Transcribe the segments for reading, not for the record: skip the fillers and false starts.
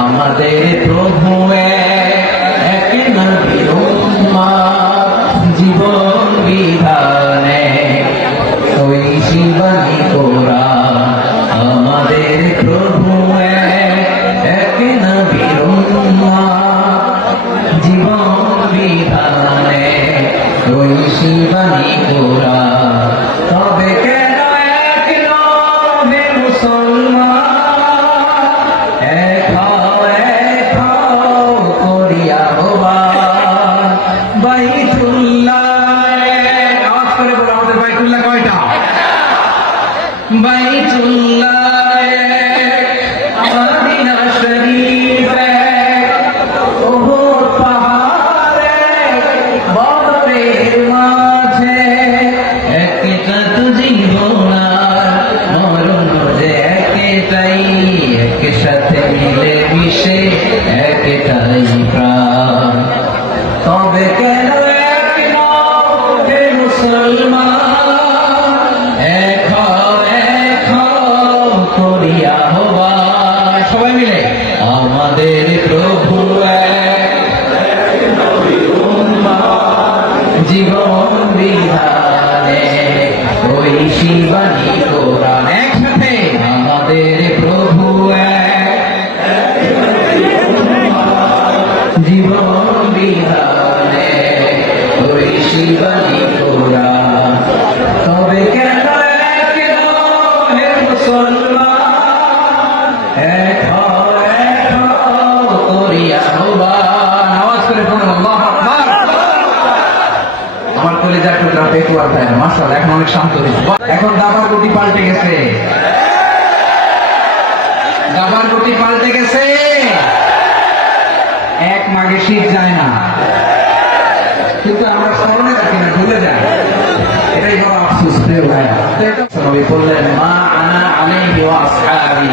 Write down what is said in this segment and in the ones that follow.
আমাদের প্রভু এক নবীর উম্মত জীবন বিধানে ওই শিবানী কোরআন আমাদের প্রভু এক নবীর উম্মত জীবন বিধানে ওই শিবানী কোরআন তবে কেন এক নবে মুসলমান সাথে মিলে মিশে একটাই প্রাণ তবে কেন এক নবে মুসলমান এক করিয়া আহ্বান সবাই মিলে আমাদের প্রভু জীবন বিধানে ওই শিবানী কোরআন একসাথে আমাদের প্রভু জীবন বিধানে ওই শিবানী কোরআন তবে কেন এক নবে মুসলমান এক করিয়া আহ্বান আওয়াজ করে বলুন আল্লাহু আকবার আমার কলেজার টুকরা পেকুয়ার ভাই মাশাআল্লাহ এখন অনেক শান্ত হয়েছে এখন দাবার গতি পাল্টে গেছে দাবার গতি পাল্টে গেছে এক মাঘে শীত যায় না কিন্তু আমরা স্মরণে রাখি না ভুলে যাই এটাই বড় আফসোস প্রিয় ভাইয়া নবী বললেন মা আনা আলাইহি ওয়া আসহাবি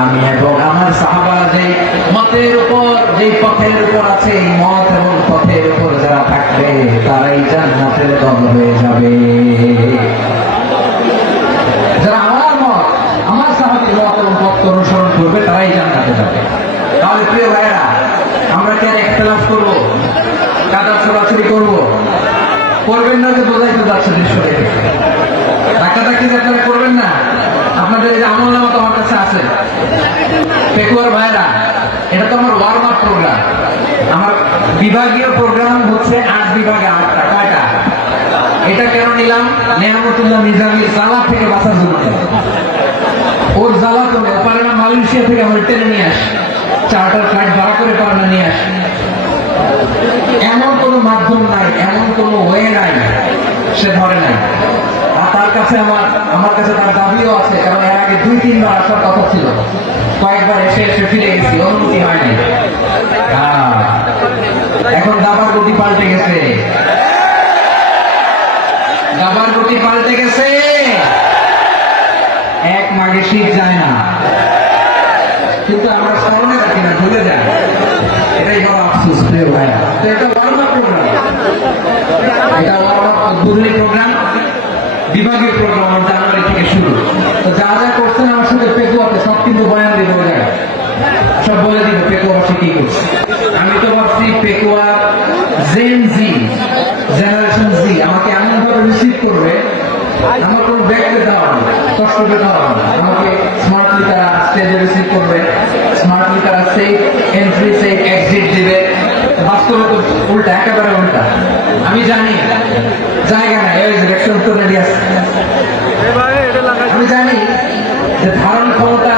আমি এবং আমার সাহাবারা যে মতের উপর যে পথের উপর আছে এই মত এবং পথের উপর যারা থাকবে তারাই জান্নাতের দল হয়ে যাবে যারা আমার মত আমার সাহাবীর মত এবং পথ অনুসরণ করবে তারাই জান্নাতে যাবে তাহলে প্রিয় ভাইরা আমরা কি আর ইখতিলাফ করবো কাদা ছোড়াছুড়ি করবো করবেন না যে বোঝাই তো যাচ্ছে নিশ্চয় ধাক্কাধাক্কি আপনারা করবেন না আপনাদের এই যে আমলনামা তো আমার কাছে আছে পেকুয়ার ভাইরা এটা তো আমার ওয়ার্ম আপ প্রোগ্রাম আমার বিভাগীয় প্রোগ্রাম হচ্ছে 8 বিভাগে 8টা কয়টা এটা কেন নিলাম নেয়ামতুল্লাহ নিজামীর জালা থেকে বাঁচার জন্য ওর জালা তো পারে না মালয়েশিয়া থেকে আমার টেনে নিয়ে আসি চার্টার ফ্লাইট ভাড়া করে পারে না নিয়ে আসি এমন কোনো মাধ্যম নাই এমন কোনো ওয়ে নাই সে ধরে নাই আর তার কাছে আমার কাছে তার দাবিও আছে কারণ এর আগে 2-3 বার আসার কথা ছিল কয়েকবার এসে ফিরে গেছি অনুমতি হয়নি এখন দাবার গতি পাল্টে গেছে দাবার গতি পাল্টে গেছে এক মাঘে শীত যায় না কিন্তু আমরা স্মরণে রাখি না ভুলে যাই এটাই বড় আফসোস প্রিয় ভাইয়া তো এটা ওয়ার্ম আপ প্রোগ্রাম এটা ওয়ার্ম আপ উদ্বোধনী প্রোগ্রাম বিভাগীয় প্রোগ্রাম জানুয়ারি থেকে শুরু তো যা যা করছেন আমার সাথে পেকুয়াতে সব কিন্তু বয়ান দিব জায়গায় সব বলে দিব পেকুয়াবাসী কি করছে আমি তো ভাবছি পেকুয়া জেন জি জেনারেশন জি আমাকে এমন ভাবে রিসিভ করবে আমার কোনো ব্যাগকে দেওয়া হবে কষ্ট করে দেওয়া হবে আমাকে স্মার্টলি তারা স্টেজে রিসিভ করবে স্মার্টলি তারা সেফ এন্ট্রি সেফ এক্সিট দিবে বাস্তবে তো উল্টা একেবারে উল্টা আমি জানি জায়গা নাই ওই যে রেকশন তো রেডি আছে আমি জানি যে ধারণ ক্ষমতা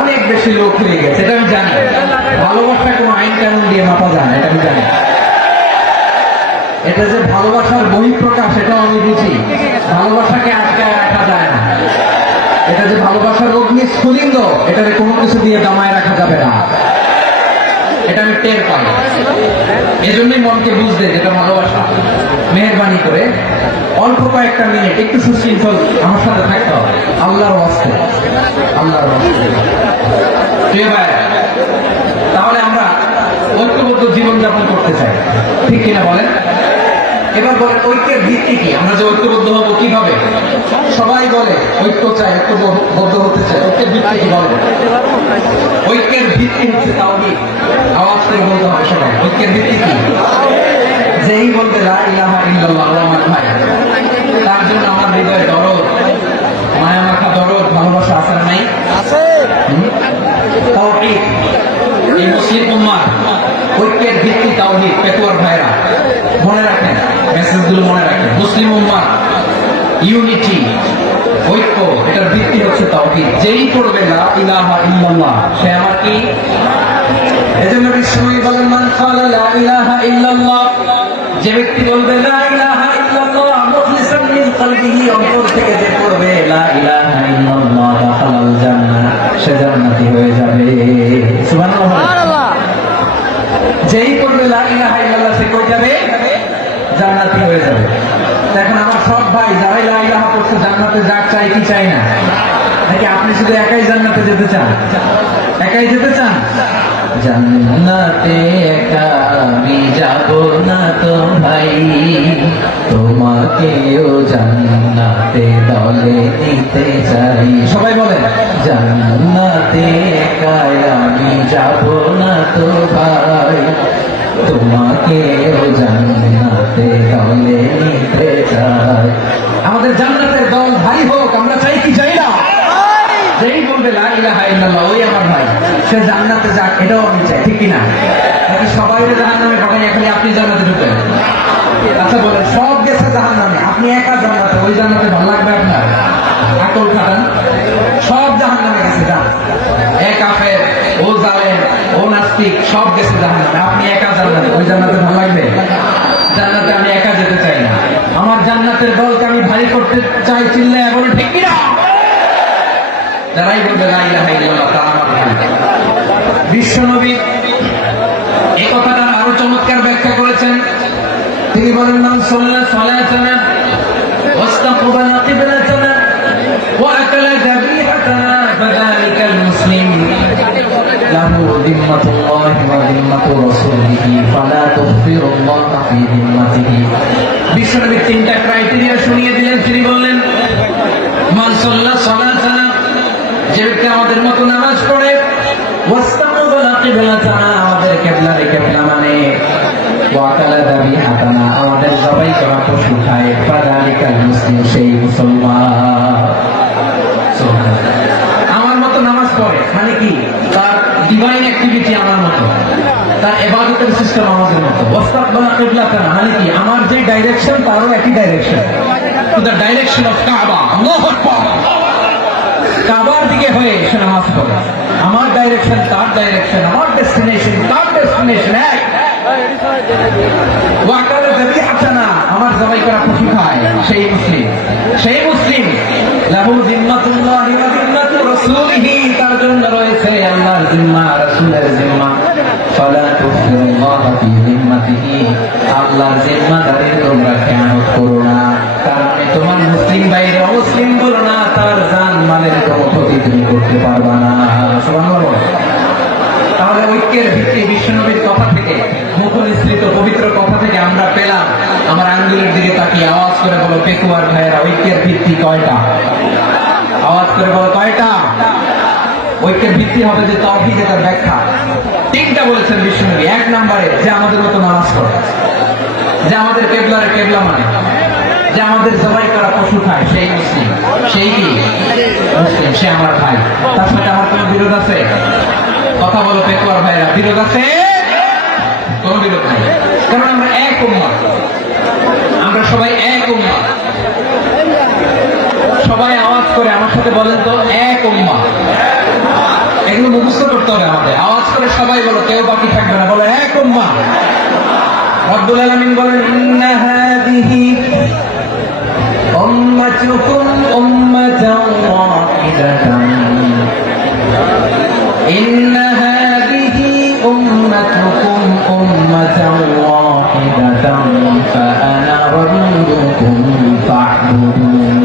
অনেক বেশি লোক হয়ে গেছে এটা আমি জানি ভালোবাসা কোনো আইন কানুন দিয়ে মাপা যায় না এটা আমি জানি এটা যে ভালোবাসার বহিঃপ্রকাশ এটাও আমি বুঝি ভালোবাসাকে আটকায় রাখা যায় না এটা যে ভালোবাসার অগ্নি স্ফুলিঙ্গ এটাকে কোনো কিছু দিয়ে দামায় রাখা যাবে না এটা আমি টের পাই এজন্যই মনকে বুঝতে যেটা ভালোবাসা মেহেরবানি করে অল্প কয়েকটা মিনিট একটু সুশৃঙ্খল আমার সাথে থাকতে হবে আল্লাহর ওয়াস্তে আল্লাহর ওয়াস্তে তাহলে আমরা ঐক্যবদ্ধ জীবনযাপন করতে চাই ঠিক কিনা বলেন এবার বলেন ঐক্যের ভিত্তি কি? আমরা যে ঐক্যবদ্ধ হবো কিভাবে? সবাই বলে ঐক্য চাই, ঐক্যবদ্ধ হতে চাই, ঐক্যের ভিত্তি কি বলে? ঐক্যের ভিত্তি হচ্ছে তাওহীদ। আওয়াজ করে বলতে হবে সবাই, ঐক্যের ভিত্তি কি? যেই বলতে লা ইলাহা ইল্লাল্লাহ আমার ভাই, তার জন্য আমার হৃদয়ে দরদ, মায়া মাখা দরদ, ভালোবাসা আছে না নাই? আছে। তাওহীদ, এই মুসলিম উম্মাহ ঐক্যের ভিত্তি তাওহীদ। পেকুয়ার ভাইরা মনে রাখেন, মেসেজগুলো মনে রাখেন। মুসলিম উম্মাহ ইউনিটি, ঐক্য, এটার ভিত্তি হচ্ছে তাওহীদ। যেই পড়বে লা ইলাহা ইল্লাল্লাহ সে আমার কি? এজন্য বিশ্বনবী বলেন মান ক্বালা লা ইলাহা ইল্লাল্লাহ, যে ব্যক্তি বলবে লা ইলাহা ইল্লাল্লাহ মুখলিসান মিন কলবিহি, অন্তর থেকে যে পড়বে লা ইলাহা ইল্লাল্লাহ দাখালাল জান্নাহ, সে জান্নাতি হয়ে যাবে। সুবহানাল্লাহ। যেই পড়বে লা ইলাহা ইল্লাল্লাহ সে কই যাবে? জান্নাতি হয়ে যাবে। এখন আমার সব ভাই যারাই লা ইলাহা পড়ছে জান্নাতে যাক, চাই কি চাই না? নাকি আপনি শুধু একাই জান্নাতে যেতে চান? একাই যেতে চান? জান্নাতে একা আমি যাব না তো ভাই, তোমাকেও জান্নাতে দলে নিতে চাই। সবাই বলেন জান্নাতে একা আমি যাব না তো ভাই, তোমাকেও জান্নাতে দলে নিতে চাই। আমাদের জান্নাতের দল ভাই হোক, আমরা চাই কি চাই না? যেই বলবে লা ইলাহা ইল্লাল্লাহ ওই আমার ভাই, সে জান্নাতে যাক, এটাও আমি চাই, ঠিক কিনা? নাকি সবাই জাহান্নামে পাঠাই, এখন আপনি জান্নাতে ঢুকেন? আচ্ছা বলেন, সব গেছে জাহান্নামে, আপনি একা জান্নাতে, ওই জান্নাতে ভালো লাগবে আপনার? আকল খাটান, সব জাহান্নামে গেছে, যান। এক কাফের, ও জালেম, ও নাস্তিক, সব গেছে জাহান্নামে, আপনি একা জান্নাতে, ওই জান্নাতে ভালো লাগবে? জান্নাতে আমি একা যেতে চাই না, আমার জান্নাতের দলকে আমি ভারী করতে চাই। চিল্লায় বলে ঠিক কিনা? যারাই বলবে লা ইলাহা ইল্লাল্লাহ তা আমার ভাই। বিশ্বনবী এই কথাটা আরো চমৎকার ব্যাখ্যা করেছেন। তিনি বলেন মান সাল্লা সালাতানা ওয়াস্তাকবালা কিবলাতানা ওয়া আকালা যাবিহাতানা ফাযালিকাল মুসলিম লাহু যিম্মাতুল্লাহি ওয়া যিম্মাতু রাসূলিহি ফালা তুগফিরুল্লাহ ফি যিম্মাতিহি। বিশ্বনবী তিনটা ক্রাইটেরিয়া শুনিয়ে দিলেন। তিনি বললেন মান সাল্লা সালাতানা, যে ব্যক্তি আমাদের মতো নামাজ পড়ে, ওয়াস্তাকবালা কিবলাতানা, আমাদের কিবলারে কিবলা মানে, ওয়া আকালা যাবিহাতানা, আমাদের জবাই করা পশু খায়, ফাযালিকাল মুসলিম, সেই মুসলমান। আমার মতো নামাজ পড়ে মানে কি? তার ডিভাইন অ্যাক্টিভিটি আমার মতো, তার ইবাদতের সিস্টেম আমাদের মতো। ওয়াস্তাকবালা কিবলাতানা মানে কি? আমার যে ডাইরেকশন তারও একই direction, to the direction of কাবা। আল্লাহু আকবার। কাবার দিকে হয়ে সে নামাজ পড়ে, আমার ডাইরেকশন তার ডাইরেকশন, আমার ডেস্টিনেশন তার ডেস্টিনেশন এক। ওয়াকালা যাবিহাতানা, আমার জবাই করা পশু খায়, সেই মুসলিম। সেই মুসলিম লাহু যিম্মাতুল্লাহি ওয়া যিম্মাতু রাসূলিহি, তার জন্য রয়েছে আল্লাহর জিম্মা, রাসূলের জিম্মা। ফালা তুগফিরুল্লাহ ফি যিম্মাতিহি, আল্লাহর জিম্মাদারির তোমরা খেয়ানত করো না, কারণ তোমার মুসলিম ভাইয়ের অমুসলিম বলো না, তার জান মালের কোনো ক্ষতি তুমি করতে পারবা না। সুবহানাল্লাহ। তাহলে ঐক্যের ভিত্তি বিশ্বনবীর কথা থেকে, মুখনিসৃত পবিত্র কথা থেকে আমরা পেলাম। আমার আঙ্গুলের দিকে তাকিয়ে আওয়াজ করে বলো পেকুয়ার ভাইয়েরা, ঐক্যের ভিত্তি কয়টা? আওয়াজ করে বলো কয়টা? ঐক্যের ভিত্তি হবে যে তাওহীদ, এটার ব্যাখ্যা তিনটা বলেছেন বিশ্বনবী। এক নম্বরে যে আমাদের মতো নামাজ পড়ে, যে আমাদের কেবলারে কেবলা মানে, যে আমাদের জবাই করা পশু খায়, সেই মুসলিম। সেই কি মুসলিম, সে আমার ভাই। তার সাথে আমার কোনো বিরোধ আছে? কথা বলো পেকুয়ার ভাইরা, বিরোধ আছে? কোন বিরোধ নাই, কারণ আমরা এক উম্মাহ, আমরা সবাই এক উম্মাহ। সবাই আওয়াজ করে আমার সাথে বলেন তো, এক উম্মাহ। এগুলো মুখস্থ করতে হবে আমাদের। আওয়াজ করে সবাই বলো, কেউ বাকি থাকবে না, বলো এক উম্মাহ। রব্বুল আলামিন বলেন ইন্না হাযিহি উম্মাতুকুম উম্মাতান ওয়াহিদাতান, ইন্না হাযিহি উম্মাতুকুম উম্মাতান ওয়াহিদাতান ফাআনা রাব্বুকুম ফা'বুদুন।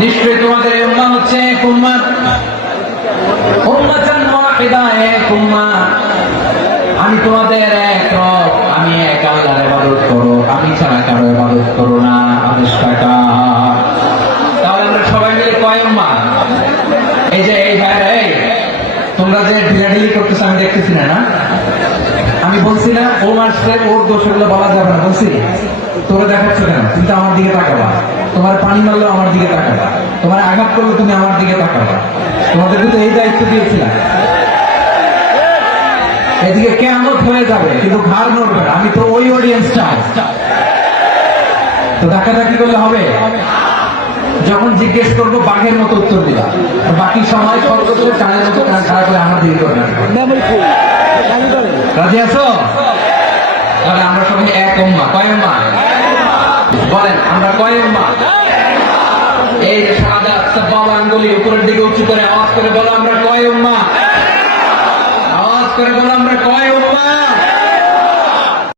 নিশ্চয়ই তোমাদের এই উম্মাহ হচ্ছে এক উম্মাত, উম্মাতান ওয়াহিদা, এক উম্মাহ। আমি তোমাদের এক রব, আমি এক আল্লাহর ইবাদত করো, আমি ছাড়া কারো ইবাদত করো না। আদেশ টাকা। তাহলে আমরা সবাই মিলে কয় উম্মাহ? এই যে এই ভাইরা, এই তোমরা যে ঢিলাঢিলি করতেছো আমি দেখতেছি না, না? আমি বলছি না ও মাসে ওর দোষগুলো বলা যাবে না, বলছি? তোমরা দেখাচ্ছ কেন? তুমি তো আমার দিকে তাকাবা। তোমার পানি মারলো আমার দিকে তাকাবা, তোমার আঘাত করলো তুমি আমার দিকে তাকাবা। তোমাদেরকে তো এই দায়িত্ব দিয়েছিলাম। এদিকে কেমন হয়ে যাবে কিন্তু ঘাড় নড়বে না। আমি তো ওই অডিয়েন্স চাই। তো ডাকাডাকি করলে হবে? যখন জিজ্ঞেস করবো বাঘের মতো উত্তর দিবা, আর বাকি সময় সর্বোচ্চ চালের মতো কাজ খারাপ করে আমার দিকে করবে। রাজি আছো? তাহলে আমরা সবাই এক উম্মাহ। কয় উম্মাহ? বলেন আমরা কয় উম্মাহ? এই যে শাহাদাত সাব্বাবা আঙ্গুলি উপরের দিকে উঁচু করে আওয়াজ করে বলো আমরা কয় উম্মাহ? আওয়াজ করে বলো আমরা কয় উম্মাহ?